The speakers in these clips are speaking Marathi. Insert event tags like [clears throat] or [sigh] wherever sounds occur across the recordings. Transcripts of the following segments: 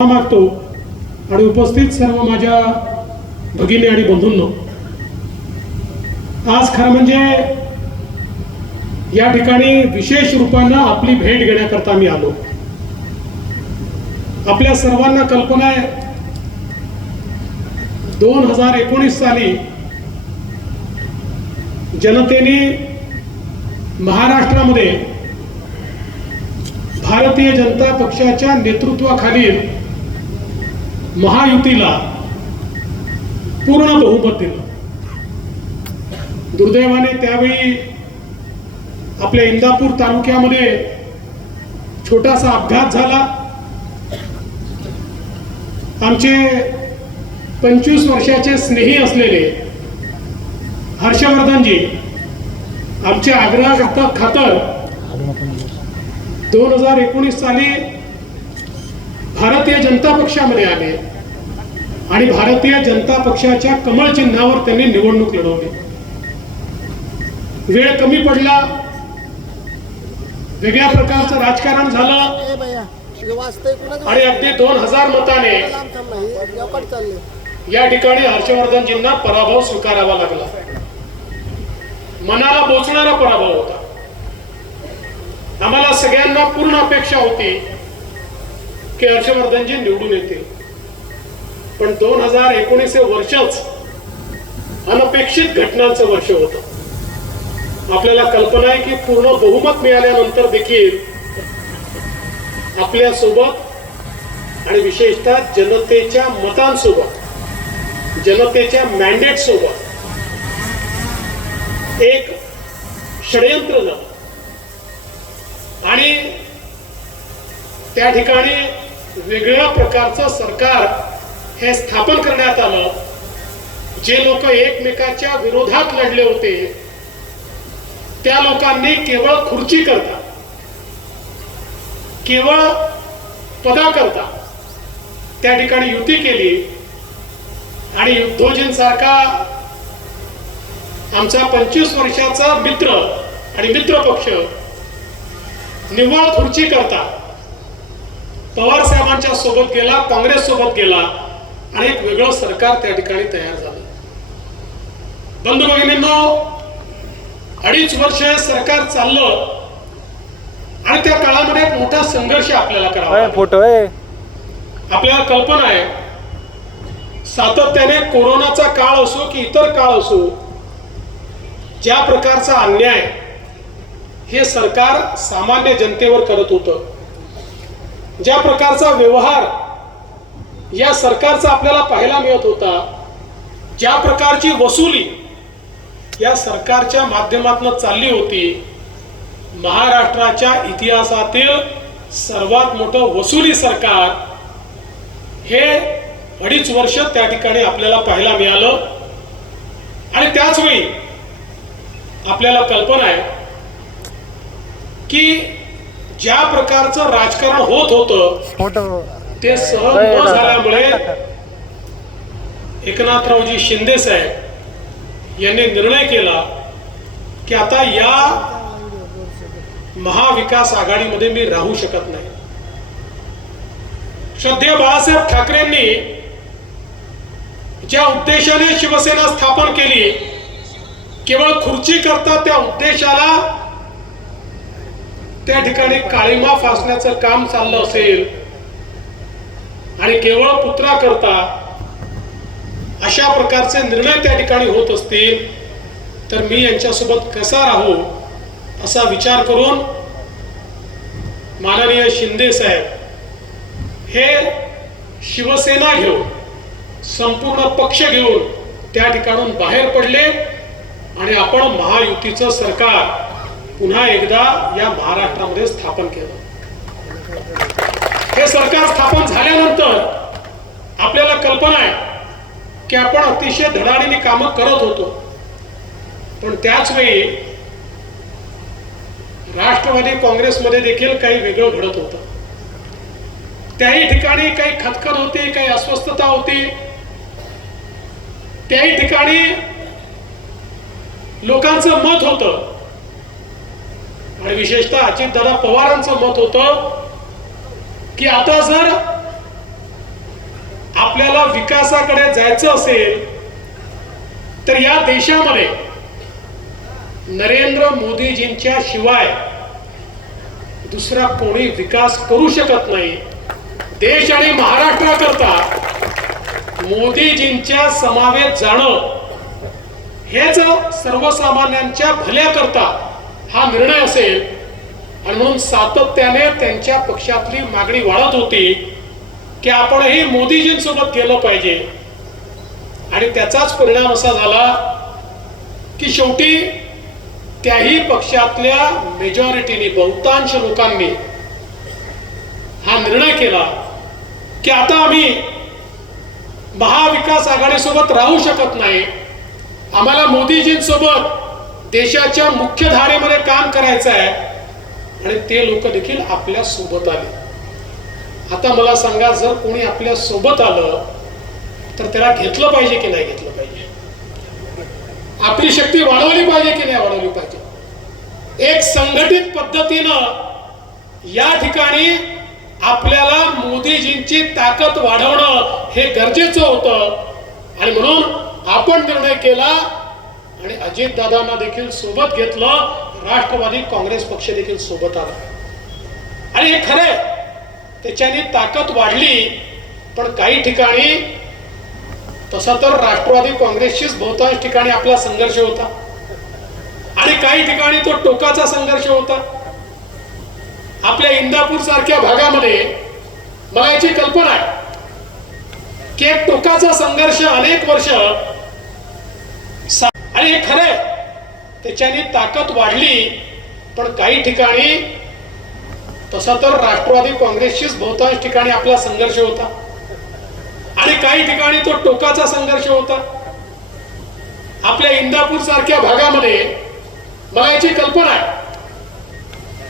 मागतो आणि उपस्थित सर्व माझ्या भगिनी आणि बंधूंनो आज खरं म्हणजे या ठिकाणी विशेष रूपानं आपली भेट घेण्याकरता मी आलो. आपल्या सर्वांना कल्पना आहे दोन हजार एकोणीस साली जनतेने महाराष्ट्रामध्ये भारतीय जनता पक्षाच्या नेतृत्वाखालील महायुतीला पूर्ण बहुमत दिलं दुर्दैवाने त्यावेळी आपल्या इंदापूर तालुक्यामध्ये छोटासा अपघात झाला. आमचे पंचवीस वर्षाचे स्नेही असलेले हर्षवर्धनजी आमचे आग्रह घातक खातर दोन हजार एकोणीस साली भारतीय जनता पक्षामध्ये आले. आणि भारतीय जनता पक्षाच्या कमळ चिन्हावर त्यांनी निवडणूक लढवली. वेळ कमी पडला. वेगळ्या प्रकारचं राजकारण झालं. भैया आणि अगदी दोन हजार मताने या ठिकाणी हर्षवर्धनजींना पराभव स्वीकारावा लागला. मनाला बोचणारा पराभव होता. आम्हाला सगळ्यांना पूर्ण अपेक्षा होती की हर्षवर्धनजी निवडून येतील. पण दोन हजार एकोणीस हे वर्षच अनपेक्षित घटनांचं वर्ष होतं. आपल्याला कल्पना आहे की पूर्ण बहुमत मिळाल्यानंतर देखील आपल्यासोबत आणि विशेषतः जनतेच्या मतांसोबत जनतेच्या मॅन्डेट सोबत एक षडयंत्र झालं. आणि त्या ठिकाणी वेगळ्या प्रकारचं सरकार हे स्थापन करण्यात आलं. जे लोक एकमेकाच्या विरोधात लढले होते त्या लोकांनी केवळ खुर्ची करता केवळ पदाकरता त्या ठिकाणी युती केली. आणि युद्धोजींसारखा आमचा पंचवीस वर्षाचा मित्र आणि मित्र पक्ष निव्वळ खुर्ची करता. पवार साहेबांच्या सोबत गेला काँग्रेस सोबत गेला. आणि एक वेगळं सरकार त्या ठिकाणी तयार झालं बंधू भगिनींनो अडीच वर्ष सरकार चाललं आणि त्या काळामध्ये एक मोठा संघर्ष आपल्याला करावा. फोटो आहे आपल्याला कल्पना आहे सातत्याने कोरोनाचा काळ असो की इतर काळ असो ज्या प्रकारचा अन्याय हे सरकार सामान्य जनतेवर करत होतं ज्या प्रकारचा व्यवहार या सरकारचा आपल्याला पाहायला मिळत होता. ज्या प्रकारची वसुली या सरकारच्या माध्यमातून चालली होती महाराष्ट्राच्या इतिहासातील सर्वात मोठं वसुली सरकार हे अडीच वर्ष त्या ठिकाणी आपल्याला पाहायला मिळालं. आणि त्याच वेळी आपल्याला कल्पना आहे की ज्या प्रकारचं राजकारण होत होतं ते सहन न झाल्यामुळे एकनाथरावजी शिंदे साहेब यांनी निर्णय केला की आता या महाविकास आघाडीमध्ये मी राहू शकत नाही. श्रद्धेय बाळासाहेब ठाकरेंनी ज्या उद्देशाने शिवसेना स्थापन केली केवळ खुर्ची करता त्या उद्देशाला त्या ठिकाणी काळीमा फासण्याचं काम चाललं असेल आणि केवळ पुत्रा करता अशा प्रकारचे निर्णय त्या ठिकाणी होत असतील तर मी यांच्यासोबत कसा राहू असा विचार करून माननीय शिंदे साहेब हे शिवसेना घेऊन संपूर्ण पक्ष घेऊन त्या ठिकाणून बाहेर पडले आणि आपण महायुतीचं सरकार पुन्हा एकदा या महाराष्ट्रामध्ये स्थापन केलं. सरकार स्थापन झाल्यानंतर आपल्याला कल्पना आहे की आपण अतिशय धडाडीने कामं करत होतो. पण त्याच वेळी राष्ट्रवादी काँग्रेसमध्ये देखील काही वेगळं घडत होतं. त्याही ठिकाणी काही खतखत होती काही अस्वस्थता होती. त्याही ठिकाणी लोकांचं मत होतं. आणि विशेषतः अजितदादा पवारांचं मत होतं की आता जर आपल्याला विकासाकडे जायचं असेल तर या देशामध्ये नरेंद्र मोदीजींच्या शिवाय दुसरा कोणी विकास करू शकत नाही. देश आणि महाराष्ट्राकरता मोदीजींच्या समावेत जाणं हेच सर्वसामान्यांच्या भल्याकरता हा निर्णय असेल. आणि म्हणून सातत्याने त्यांच्या पक्षातली मागणी वाढत होती की आपणही मोदीजींसोबत गेलं पाहिजे. आणि त्याचाच परिणाम असा झाला की शेवटी त्याही पक्षातल्या मेजॉरिटीने बहुतांश लोकांनी हा निर्णय केला की आता आम्ही महाविकास आघाडीसोबत राहू शकत नाही. आम्हाला मोदीजींसोबत देशाच्या मुख्य धारेमध्ये काम करायचं आहे आणि ते लोक देखील आपल्यासोबत आले. आता मला सांगा जर कोणी आपल्यासोबत आलं तर त्याला घेतलं पाहिजे की नाही घेतलं पाहिजे? आपली शक्ती वाढवली पाहिजे की नाही वाढवली पाहिजे? एक संघटित पद्धतीनं या ठिकाणी आपल्याला मोदीजींची ताकद वाढवणं हे गरजेचं होतं. आणि म्हणून आपण निर्णय केला आणि अजितदादांना देखील सोबत घेतलं. राष्ट्रवादी काँग्रेस पक्ष देखील सोबत आला. आणि हे खरंय त्याच्याने ताकद वाढली पण काही ठिकाणी तसा तर राष्ट्रवादी काँग्रेसचीच बहुतांश ठिकाणी आपला संघर्ष होता. आणि काही ठिकाणी तो टोकाचा संघर्ष होता. आपल्या इंदापूर सारख्या भागामध्ये मला याची कल्पना आहे की एक टोकाचा संघर्ष अनेक वर्ष आणि हे खरंय त्याच्याने ताकद वाढली पण काही ठिकाणी तसा तर राष्ट्रवादी काँग्रेसचीच बहुतांश ठिकाणी आपला संघर्ष होता. आणि काही ठिकाणी तो टोकाचा संघर्ष होता. आपल्या इंदापूर सारख्या भागामध्ये मला याची कल्पना आहे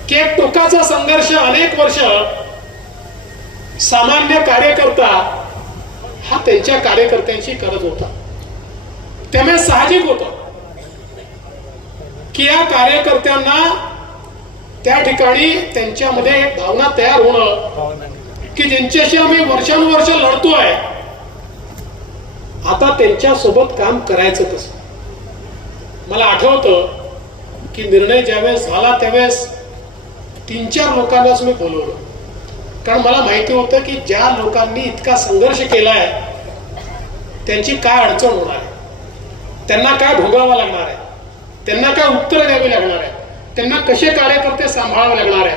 की एक टोकाचा संघर्ष अनेक वर्ष सामान्य कार्यकर्ता हा त्यांच्या कार्यकर्त्यांशी करत होता. त्यामुळे साहजिक होतं. की या कार्यकर्त्यांना त्या ठिकाणी त्यांच्यामध्ये एक भावना तयार होणं. की ज्यांच्याशी आम्ही वर्षानुवर्ष लढतोय आता त्यांच्यासोबत काम करायचं कसं? मला आठवतं की निर्णय ज्यावेळेस झाला त्यावेळेस तीन चार लोकांनाच मी बोलवलं. कारण मला माहिती होतं की ज्या लोकांनी इतका संघर्ष केलाय त्यांची काय अडचण होणार आहे? त्यांना काय भोगावं लागणार आहे? त्यांना काय उत्तर द्यावी लागणार आहे? त्यांना कसे कार्यकर्ते सांभाळावे लागणार आहे?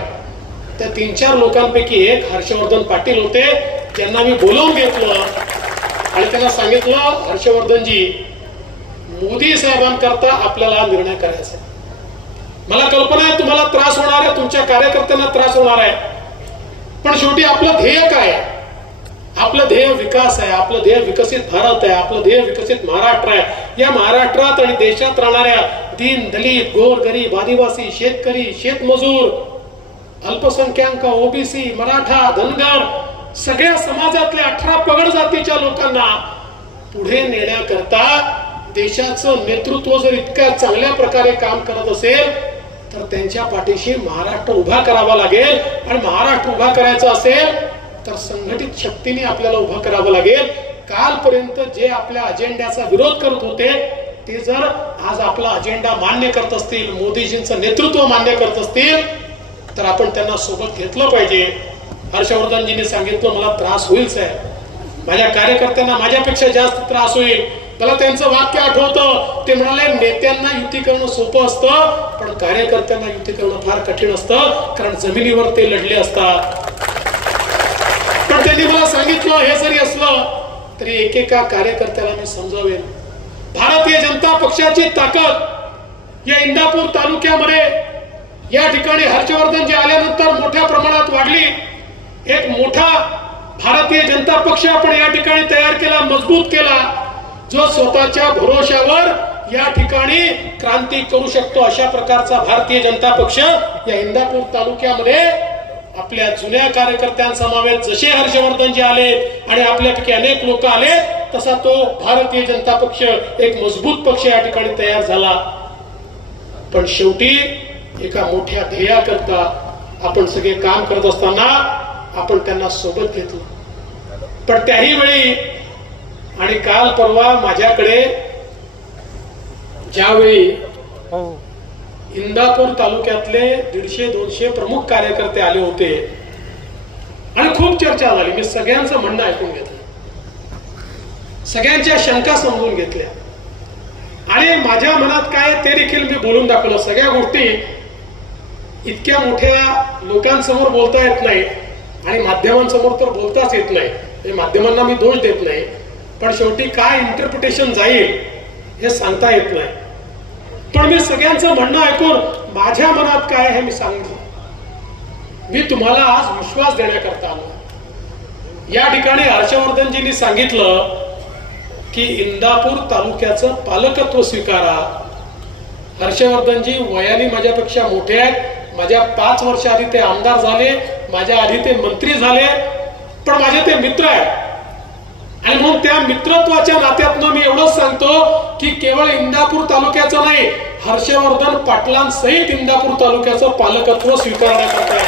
त्या तीन चार लोकांपैकी एक हर्षवर्धन पाटील होते. त्यांना मी बोलवून घेतलं आणि त्यांना सांगितलं हर्षवर्धनजी मोदी साहेबांकरता आपल्याला निर्णय करायचा मला कल्पना आहे तुम्हाला त्रास होणार आहे तुमच्या कार्यकर्त्यांना त्रास होणार आहे. पण शेवटी आपलं ध्येय काय आहे? आपलं ध्येय विकास आहे आपलं ध्येय विकसित भारत आहे आपलं ध्येय विकसित महाराष्ट्र आहे. या महाराष्ट्रात आणि देशात राहणाऱ्या दीन दलित गोर गरीब आदिवासी शेतकरी शेतमजूर अल्पसंख्याक ओबीसी मराठा धनगर सगळ्या समाजातल्या अठरा पगड जातीच्या लोकांना पुढे नेण्याकरता देशाचं नेतृत्व जर इतक्या चांगल्या प्रकारे काम करत असेल तर त्यांच्या पाठीशी महाराष्ट्र उभा करावा लागेल. आणि महाराष्ट्र उभा करायचा असेल तर संघटित शक्तीने आपल्याला उभा करावं लागेल. कालपर्यंत जे आपल्या अजेंड्याचा विरोध करत होते ते जर आज आपला अजेंडा मान्य करत असतील मोदीजींचं नेतृत्व मान्य करत असतील तर आपण त्यांना सोबत घेतलं पाहिजे. हर्षवर्धनजींनी सांगितलं मला त्रास होईल साहेब. माझ्या कार्यकर्त्यांना माझ्यापेक्षा जास्त त्रास होईल. मला त्यांचं वाक्य आठवतं. ते म्हणाले नेत्यांना युती करणं सोपं असतं पण कार्यकर्त्यांना युती करणं फार कठीण असतं कारण जमिनीवर ते लढले असतात. पण त्यांनी मला सांगितलं हे जरी असलं तरी एकेका कार्यकर्त्याला मी समजावेन. भारतीय जनता पक्षाची ताकद या इंदापूर तालुक्यामध्ये या ठिकाणी हर्षवर्धन जे आल्यानंतर मोठ्या प्रमाणात वाढली. एक मोठा भारतीय जनता पक्ष आपण या ठिकाणी तयार केला मजबूत केला जो स्वतःच्या भरोशावर या ठिकाणी क्रांती करू शकतो अशा प्रकारचा भारतीय जनता पक्ष या इंदापूर तालुक्यामध्ये आपल्या जुन्या कार्यकर्त्यांसमावेत जसे हर्षवर्धनजी आले आणि आपल्यापैकी अनेक लोक आले तसा तो भारतीय जनता पक्ष एक मजबूत पक्ष या ठिकाणी तयार झाला. पण शेवटी एका मोठ्या ध्येयाकरता आपण सगळे काम करत असताना आपण त्यांना सोबत घेतलं. पण त्याही वेळी आणि काल परवा माझ्याकडे ज्यावेळी हो. इंदापूर तालुक्यातले दीडशे दोनशे प्रमुख कार्यकर्ते आले होते. आणि खूप चर्चा झाली. मी सगळ्यांचं म्हणणं ऐकून घेतलं. सगळ्यांच्या शंका समजून घेतल्या. आणि माझ्या मनात काय ते देखील मी बोलून दाखवलं. सगळ्या गोष्टी इतक्या मोठ्या लोकांसमोर बोलता येत नाही. आणि माध्यमांसमोर तर बोलताच येत नाही. म्हणजे माध्यमांना मी दोष देत नाही. पण शेवटी काय इंटरप्रिटेशन जाईल हे सांगता येत नाही. पण मी सगळ्यांचं म्हणणं ऐकून माझ्या मनात काय आहे हे मी सांगितलं मी तुम्हाला आज विश्वास देण्याकरता आलो. या ठिकाणी हर्षवर्धनजींनी सांगितलं की इंदापूर तालुक्याचं पालकत्व स्वीकारा. हर्षवर्धनजी वयाने माझ्यापेक्षा मोठे आहेत. माझ्या पाच वर्ष आधी ते आमदार झाले. माझ्या आधी ते मंत्री झाले. पण माझे ते मित्र आहेत. आणि म्हणून त्या मित्रत्वाच्या नात्यातनं मी एवढंच सांगतो की केवळ इंदापूर तालुक्याचं नाही हर्षवर्धन पाटलांसहित इंदापूर तालुक्याचं पालकत्व स्वीकारण्याकरता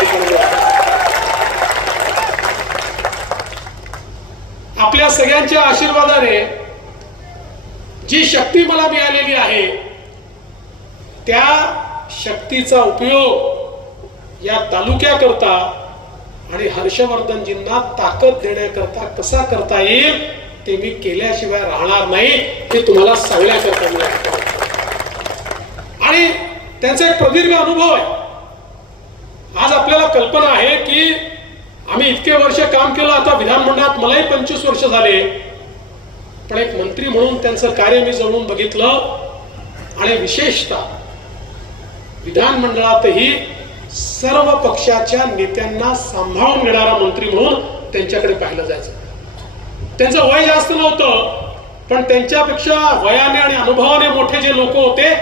आपल्या सगळ्यांच्या आशीर्वादाने जी शक्ती मला मिळालेली आहे त्या शक्तीचा उपयोग या तालुक्याकरता आणि हर्षवर्धनजींना ताकद देण्याकरता कसा करता येईल ते मी केल्याशिवाय राहणार नाही हे तुम्हाला सांगण्याकरता मी आणि त्यांचा एक प्रदीर्घ अनुभव आहे. आज आपल्याला कल्पना आहे की आम्ही इतके वर्ष काम केलं आता विधानमंडळात मलाही पंचवीस वर्ष झाले. पण एक मंत्री म्हणून त्यांचं कार्य मी जवळून बघितलं. आणि विशेषतः विधानमंडळातही सर्व पक्षाच्या नेत्यांना सांभाळून घेणारा मंत्री म्हणून त्यांच्याकडे पाहिलं जायचं. त्यांचं वय जास्त नव्हतं पण त्यांच्यापेक्षा वयाने आणि अनुभवाने मोठे जे लोक होते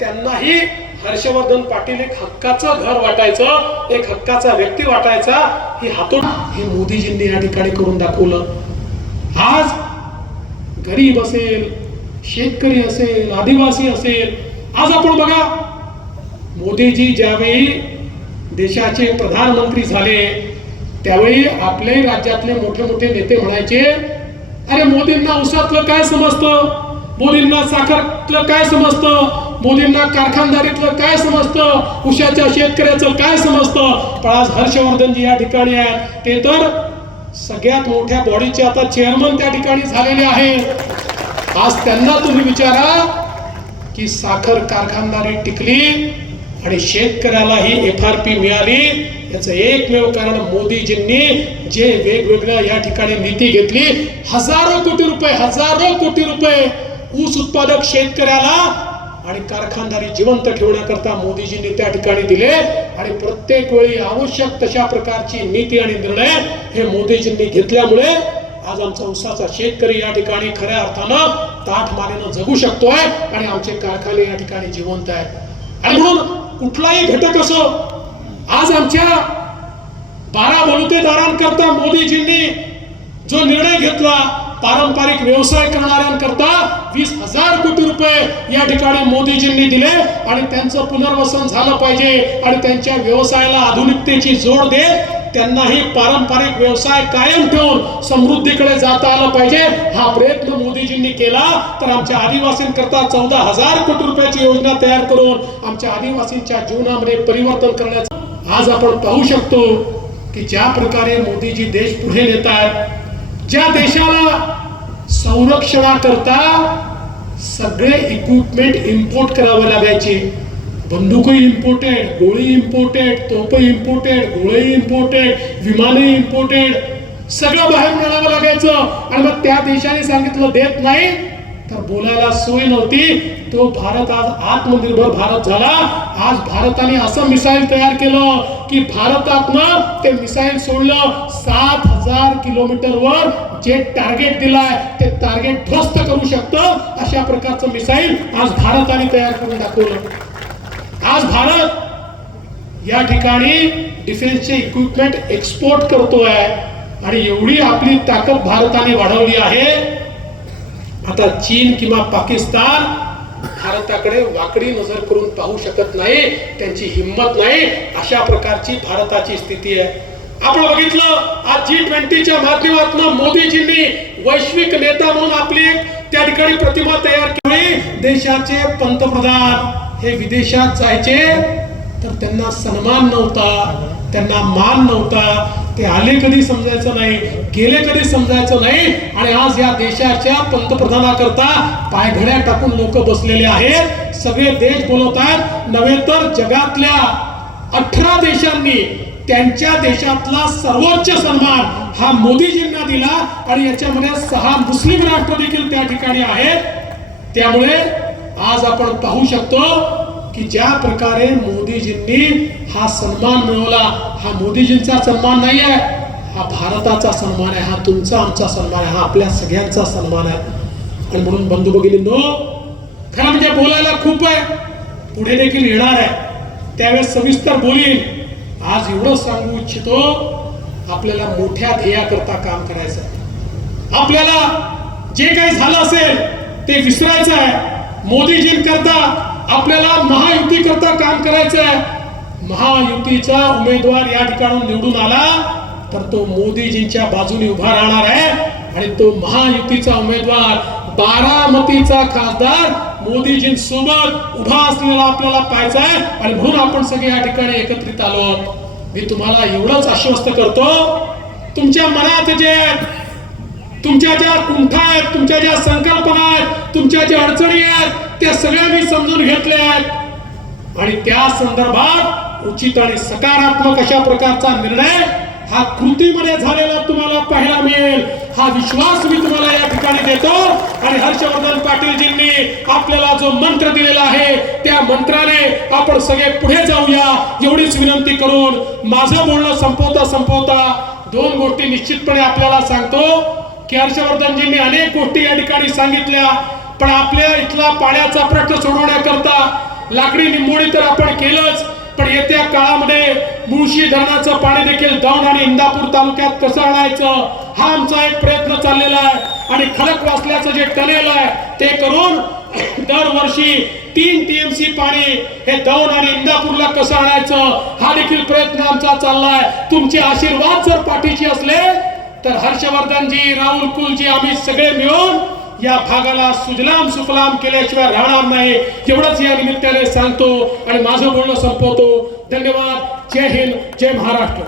त्यांनाही हर्षवर्धन पाटील एक हक्काचं घर वाटायचं एक हक्काचा व्यक्ती वाटायचा ही हातून हे मोदीजींनी या ठिकाणी करून दाखवलं. आज गरीब असेल शेतकरी असेल आदिवासी असेल आज आपण बघा मोदीजी ज्यावेळी देशाचे प्रधानमंत्री झाले त्यावेळी आपले राज्यातले मोठे मोठे नेते म्हणायचे अरे मोदींना उसातलं काय समजतं? मोदींना साखरतलं काय समजतं? मोदींना कारखानदारीतलं काय समजतं? उशाच्या शेतकऱ्याचं काय समजतं? पण आज हर्षवर्धनजी या ठिकाणी आहेत. ते तर सगळ्यात मोठ्या बॉडीचे आता चेअरमन त्या ठिकाणी झालेले आहेत. आज त्यांना तुम्ही विचारा की साखर कारखानदारी टिकली आणि शेतकऱ्याला ही एफ आर पी मिळाली याचं एकमेव कारण मोदीजींनी जे वेगवेगळ्या या ठिकाणी नीती घेतली हजारो कोटी रुपये हजारो कोटी रुपये ऊस उत्पादक शेतकऱ्याला आणि कारखानदारी जिवंत ठेवण्याकरता मोदीजींनी त्या ठिकाणी दिले. आणि प्रत्येक वेळी आवश्यक तशा प्रकारची नीती आणि निर्णय हे मोदीजींनी घेतल्यामुळे आज आमचा उसाचा शेतकरी या ठिकाणी खऱ्या अर्थानं ताठ मानेनं जगू शकतोय आणि आमचे कारखाने या ठिकाणी जिवंत आहेत. आणि म्हणून कुठलाही घटक असो आज आमच्या बारा बलुतेदारांकरता मोदीजींनी जो निर्णय घेतला पारंपरिक व्यवसाय करणाऱ्यांकरता वीस हजार कोटी रुपये या ठिकाणी मोदीजींनी दिले आणि त्यांचं पुनर्वसन झालं पाहिजे आणि त्यांच्या व्यवसायाला आधुनिकतेची जोड देत त्यांनाही पारंपरिक व्यवसाय कायम ठेवून समृद्धीकडे जाता आलं पाहिजे. हा प्रयत्न मोदीजींनी केला. तर आमच्या आदिवासींकरता चौदा हजार कोटी रुपयाची योजना तयार करून आमच्या आदिवासींच्या जीवनामध्ये परिवर्तन करण्याचं आज आपण पाहू शकतो की ज्या प्रकारे मोदीजी देश पुढे नेत आहेत ज्या देशाला संरक्षणाकरता सगळे इक्विपमेंट इम्पोर्ट करावे लागायचे बंदूकही इम्पोर्टेड गोळी इम्पोर्टेड तोपही इम्पोर्टेड गोळी इम्पोर्टेड विमानही इम्पोर्टेड सगळं बाहेर मिळावं लागायचं. आणि मग त्या देशाने सांगितलं देत नाही. तर बोलायला सोय नव्हती. तो भारत आज आत्मनिर्भर भारत झाला. आज भारताने असं मिसाईल तयार केलं की भारतातनं ते मिसाईल सोडलं. सात हजार किलोमीटरवर जे टार्गेट दिलाय ते टार्गेट ध्वस्त करू शकतं अशा प्रकारचं मिसाईल आज भारताने तयार करून दाखवलं. आज भारत या ठिकाणी डिफेन्सचे इक्विपमेंट एक्सपोर्ट करतोय आणि एवढी आपली ताकद भारताने वाढवली आहे. आता चीन किंवा पाकिस्तान भारताकडे वाकडी नजर करून पाहू शकत नाही त्यांची हिंमत नाही. अशा प्रकारची भारताची स्थिती आहे. आपण बघितलं आज जी ट्वेंटीच्या माध्यमातून मोदीजींनी वैश्विक नेता म्हणून आपली एक त्या ठिकाणी प्रतिमा तयार केली. देशाचे पंतप्रधान. हे विदेशात जायचे तर त्यांना सन्मान नव्हता त्यांना मान नव्हता. ते आले कधी समजायचं नाही गेले कधी समजायचं नाही आणि आज या देशाच्या पंतप्रधानाकरता पायघड्या टाकून लोक बसलेले आहेत. सगळे देश बोलवत आहेत नव्हे तर जगातल्या अठरा देशांनी त्यांच्या देशातला सर्वोच्च सन्मान हा मोदीजींना दिला. आणि याच्यामध्ये सहा मुस्लिम राष्ट्र देखील त्या ठिकाणी आहेत. त्यामुळे आज आपण पाहू शकतो की ज्या प्रकारे मोदीजींनी हा सन्मान मिळवला हा मोदीजींचा सन्मान नाही आहे हा भारताचा सन्मान आहे हा तुमचा आमचा सन्मान आहे हा आपल्या सगळ्यांचा सन्मान आहे. आणि म्हणून बंधू भगिनींनो खरं म्हणजे बोलायला खूप आहे पुढे देखील येणार आहे. त्यावेळेस सविस्तर बोलीन. आज एवढं सांगू इच्छितो आपल्याला मोठ्या ध्येयाकरता काम करायचं आहे. आपल्याला जे काही झालं असेल ते विसरायचं आहे. मोदीजींकरता आपल्याला महायुती करता काम करायचं आहे महायुतीचा उमेदवार या ठिकाणून निवडून आला तर तो मोदीजींच्या बाजूने उभा राहणार आहे. आणि तो महायुतीचा उमेदवार बारामतीचा खासदार मोदीजींसोबत उभा असलेला आपल्याला पाहायचा आहे. आणि म्हणून आपण सगळे या ठिकाणी एकत्रित आलो मी तुम्हाला एवढंच आश्वस्त करतो. तुमच्या मनात जे तुमच्या ज्या कुंठा आहेत तुमच्या ज्या संकल्पना आहेत तुमच्या ज्या अडचणी आहेत त्या सगळ्या मी समजून घेतल्या आहेत. आणि त्या संदर्भात उचित आणि सकारात्मक अशा प्रकारचा निर्णय हा कृतीमध्ये झालेला तुम्हाला पाहायला मिळेल. हा विश्वास मी तुम्हाला या ठिकाणी देतो. आणि हर्षवर्धन पाटीलजींनी आपल्याला जो मंत्र दिलेला आहे त्या मंत्राने आपण सगळे पुढे जाऊया. एवढीच विनंती करून माझं बोलणं संपवता संपवता दोन गोष्टी निश्चितपणे आपल्याला सांगतो. की हर्षवर्धनजींनी अनेक गोष्टी या ठिकाणी सांगितल्या पण आपल्या इथला पाण्याचा प्रश्न सोडवण्याकरता लाकडी निंबोळी तर आपण केलंच पण येत्या काळामध्ये मुळशी धरणाचं पाणी देखील दौंड आणि इंदापूर तालुक्यात कसं आणायचं हा आमचा एक प्रयत्न चाललेला आहे. आणि खडक वाचल्याचं जे टनेल आहे ते करून [clears throat] दरवर्षी तीन टीएमसी पाणी हे दौंड आणि इंदापूरला कसं आणायचं हा देखील प्रयत्न आमचा चाललाय. तुमचे आशीर्वाद जर पाठीशी असले तर हर्षवर्धनजी राहुल कुलजी आम्ही सगळे मिळून या भागाला सुजलाम सुफलाम केल्याशिवाय राहणार नाही. एवढंच या निमित्ताने सांगतो आणि माझं बोलणं संपवतो. धन्यवाद. जय हिंद. जय महाराष्ट्र.